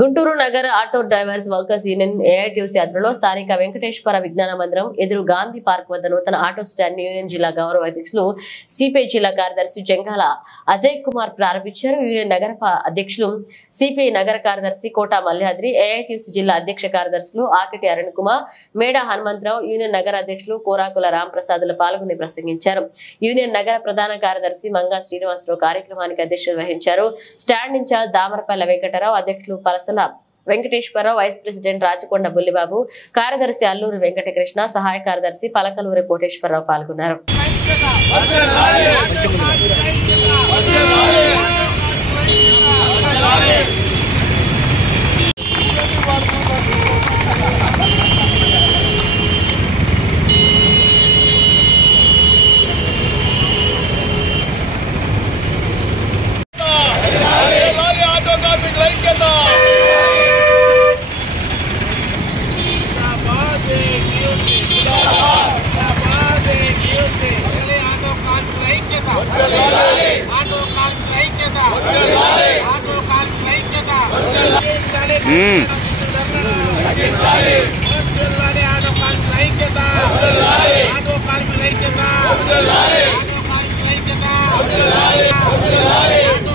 గుంటూరు నగర auto drivers workers union AITUC ఆధ్వర్యంలో స్థానిక వెంకటేశ్వర విజ్ఞాన మందిరం ఎదురు గాంధీ పార్క్ వద్ద నూతన ఆటో స్టాండ్ యూనియన్ జిల్లా గౌరవ అధ్యక్షులు సిపిఐ జిల్లా కార్యదర్శి జంగాల అజయ్ కుమార్ ప్రారంభించారు. యూనియన్ నగర అధ్యక్షులు సిపిఐ నగర కార్యదర్శి కోట మల్యాద్రి, ఏఐటీయూసీ జిల్లా అధ్యక్ష కార్యదర్శులు ఆకిటి అరుణ్ కుమార్, మేడా హనుమంతరావు, యూనియన్ నగర అధ్యక్షులు కోరాకుల రాంప్రసాద్లు పాల్గొని ప్రసంగించారు. యూనియన్ నగర ప్రధాన కార్యదర్శి మంగా శ్రీనివాసరావు కార్యక్రమానికి అధ్యక్షత వహించారు. స్టాండ్ ఇన్ఛార్జ్ దామరపల్లి వెంకటరావు, అధ్యక్షులు పలసల వెంకటేశ్వరరావు, వైస్ ప్రెసిడెంట్ రాచకొండ బుల్లిబాబు, కార్యదర్శి అల్లూరు వెంకటకృష్ణ, సహాయ కార్యదర్శి పలకలూరి కోటేశ్వరరావు పాల్గొన్నారు. ఆటో